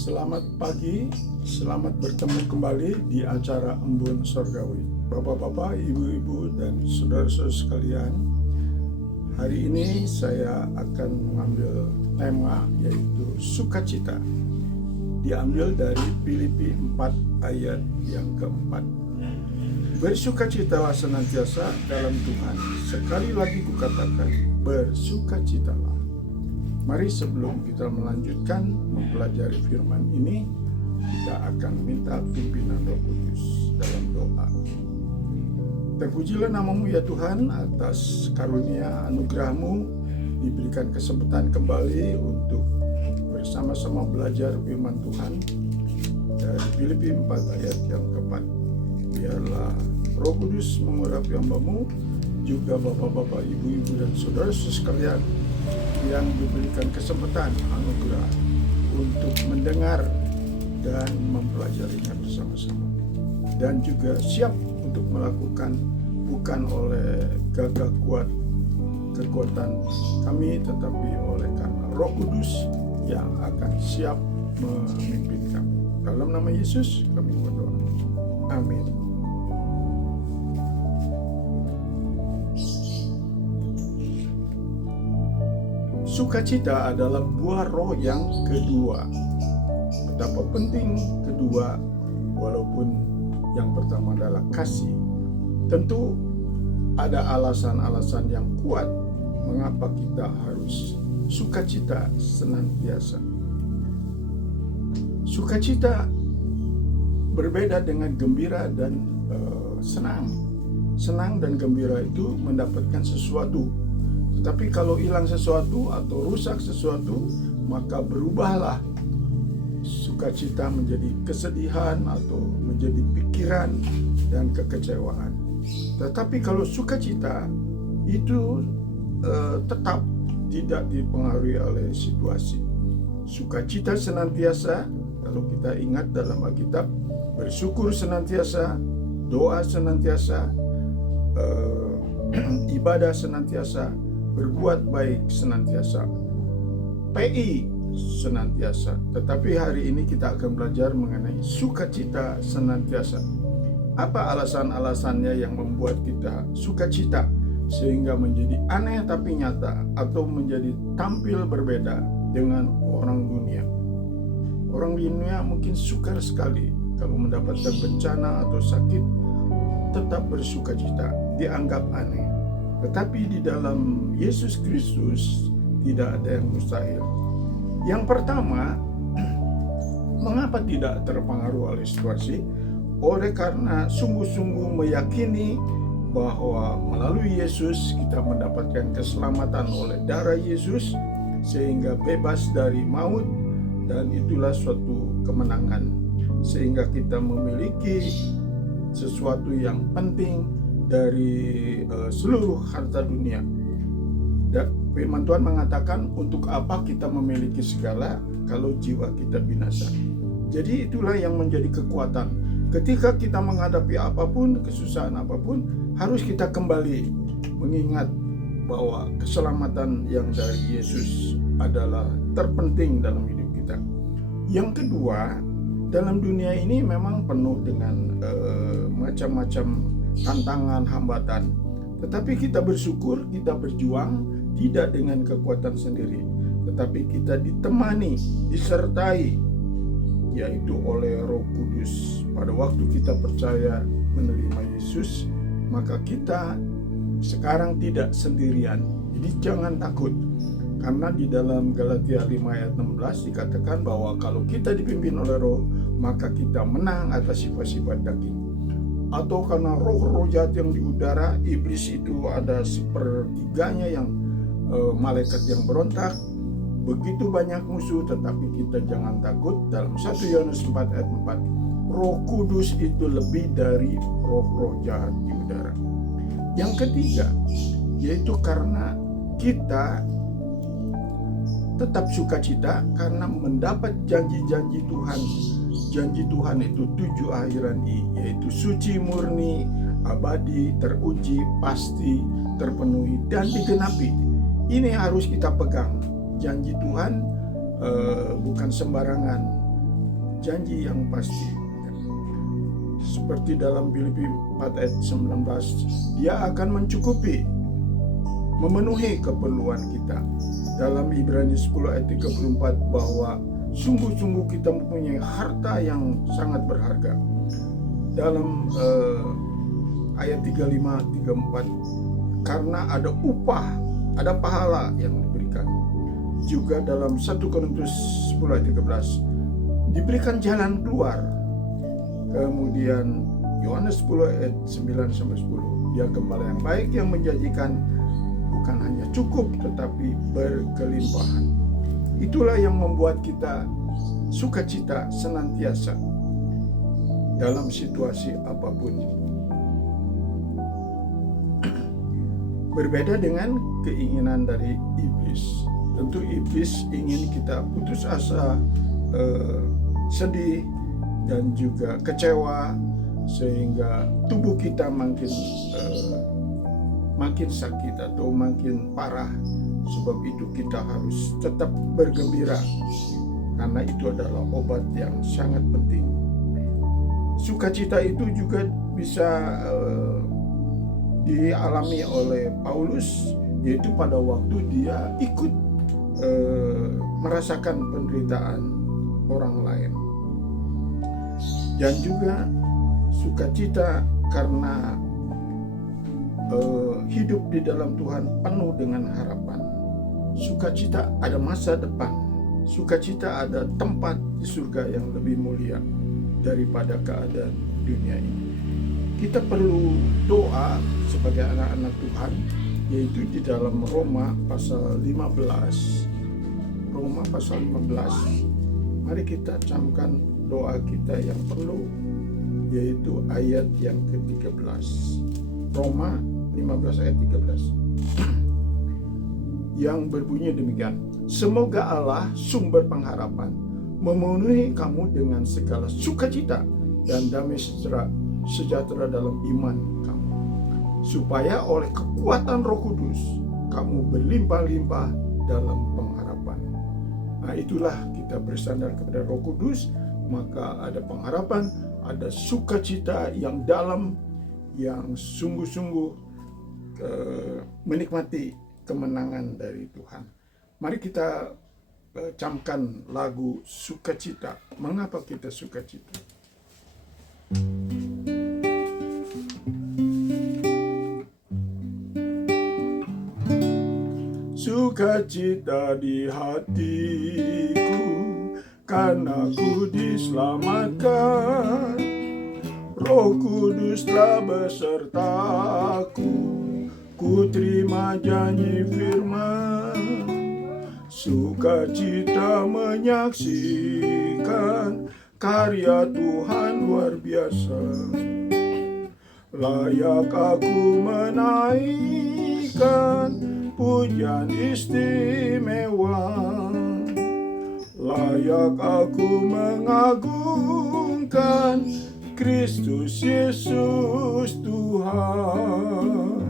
Selamat pagi, selamat bertemu kembali di acara Embun Sorgawi. Bapak-bapak, ibu-ibu, dan saudara-saudara sekalian, hari ini saya akan mengambil tema yaitu sukacita. Diambil dari Filipi 4 ayat yang keempat. Bersukacitalah senantiasa dalam Tuhan. Sekali lagi kukatakan, bersukacitalah. Mari sebelum kita melanjutkan mempelajari firman ini, kita akan minta pimpinan Roh Kudus dalam doa. Terpujilah namamu ya Tuhan atas karunia anugerah-Mu, diberikan kesempatan kembali untuk bersama-sama belajar firman Tuhan dari Filipi 4 ayat yang keempat. Biarlah Roh Kudus mengurapi hamba-Mu, juga bapak-bapak, ibu-ibu, dan saudara-saudara sekalian yang diberikan kesempatan anugerah untuk mendengar dan mempelajarinya bersama-sama, dan juga siap untuk melakukan bukan oleh gagah kuat kekuatan kami, tetapi oleh karena Roh Kudus yang akan siap memimpin kami. Dalam nama Yesus kami berdoa. Amin. Sukacita adalah buah roh yang kedua. Betapa penting kedua, walaupun yang pertama adalah kasih. Tentu ada alasan-alasan yang kuat mengapa kita harus sukacita senantiasa. Sukacita berbeda dengan gembira dan senang. Senang dan gembira itu mendapatkan sesuatu. Tetapi kalau hilang sesuatu atau rusak sesuatu, maka berubahlah sukacita menjadi kesedihan atau menjadi pikiran dan kekecewaan. Tetapi kalau sukacita itu tetap tidak dipengaruhi oleh situasi. Sukacita senantiasa, kalau kita ingat dalam Alkitab, bersyukur senantiasa, doa senantiasa, ibadah senantiasa, berbuat baik senantiasa, PI senantiasa. Tetapi hari ini kita akan belajar mengenai sukacita senantiasa. Apa alasan-alasannya yang membuat kita sukacita sehingga menjadi aneh tapi nyata, atau menjadi tampil berbeda dengan orang dunia? Orang dunia mungkin sukar sekali kalau mendapatkan bencana atau sakit, tetap bersukacita, dianggap aneh. Tetapi di dalam Yesus Kristus tidak ada yang mustahil. Yang pertama, mengapa tidak terpengaruh oleh situasi? Oleh karena sungguh-sungguh meyakini bahwa melalui Yesus kita mendapatkan keselamatan oleh darah Yesus, sehingga bebas dari maut, dan itulah suatu kemenangan. Sehingga kita memiliki sesuatu yang penting dari seluruh harta dunia. Dan firman Tuhan mengatakan, untuk apa kita memiliki segala kalau jiwa kita binasa. Jadi itulah yang menjadi kekuatan. Ketika kita menghadapi apapun, kesusahan apapun, harus kita kembali mengingat bahwa keselamatan yang dari Yesus adalah terpenting dalam hidup kita. Yang kedua, dalam dunia ini memang penuh dengan macam-macam tantangan, hambatan. Tetapi kita bersyukur, kita berjuang tidak dengan kekuatan sendiri, tetapi kita ditemani, disertai, yaitu oleh Roh Kudus. Pada waktu kita percaya menerima Yesus, maka kita sekarang tidak sendirian. Jadi jangan takut, karena di dalam Galatia 5 ayat 16 dikatakan bahwa kalau kita dipimpin oleh Roh, maka kita menang atas sifat-sifat daging. Atau karena roh-roh jahat yang di udara, iblis itu ada sepertiganya yang malaikat yang berontak, begitu banyak musuh, tetapi kita jangan takut. Dalam 1 Yohanes 4 ayat 4, Roh Kudus itu lebih dari roh-roh jahat di udara. Yang ketiga, yaitu karena kita tetap sukacita karena mendapat janji-janji Tuhan. Janji Tuhan itu 7 akhiran I, yaitu suci, murni, abadi, teruji, pasti, terpenuhi, dan digenapi. Ini harus kita pegang. Janji Tuhan bukan sembarangan. janji yang pasti. Seperti dalam Filipi 4 ayat 19, Dia akan mencukupi, memenuhi keperluan kita. Dalam Ibrani 10 ayat 34 bahwa sungguh-sungguh kita mempunyai harta yang sangat berharga. Dalam ayat 35-34, karena ada upah, ada pahala yang diberikan. Juga dalam 1 Korintus 10 ayat 13, diberikan jalan keluar. Kemudian Yohanes 10 ayat 9-10, Dia gembala yang baik yang menjanjikan bukan hanya cukup tetapi berkelimpahan. Itulah yang membuat kita sukacita senantiasa dalam situasi apapun. Berbeda dengan keinginan dari iblis. Tentu iblis ingin kita putus asa, sedih, dan juga kecewa, sehingga tubuh kita makin sakit atau makin parah. Sebab itu kita harus tetap bergembira, karena itu adalah obat yang sangat penting. Sukacita itu juga bisa dialami oleh Paulus, yaitu pada waktu dia ikut merasakan penderitaan orang lain. Dan juga sukacita karena hidup di dalam Tuhan penuh dengan harapan. Sukacita ada masa depan. Sukacita ada tempat di surga yang lebih mulia daripada keadaan dunia ini. Kita perlu doa sebagai anak-anak Tuhan, yaitu di dalam Roma pasal 15. Roma pasal 15. Mari kita camkan doa kita yang perlu, yaitu ayat yang ke-13. Roma 15 ayat 13. Yang berbunyi demikian, semoga Allah sumber pengharapan memenuhi kamu dengan segala sukacita dan damai sejahtera dalam iman kamu, supaya oleh kekuatan Roh Kudus kamu berlimpah-limpah dalam pengharapan. Nah, itulah kita bersandar kepada Roh Kudus, maka ada pengharapan, ada sukacita yang dalam, yang sungguh-sungguh menikmati kemenangan dari Tuhan. Mari kita camkan lagu sukacita. Mengapa kita sukacita? Sukacita di hatiku karena ku diselamatkan. Roh Kudus telah besertaku, ku terima janji firman. Sukacita menyaksikan karya Tuhan luar biasa. Layak aku menaikkan pujian istimewa. Layak aku mengagungkan Kristus Yesus Tuhan.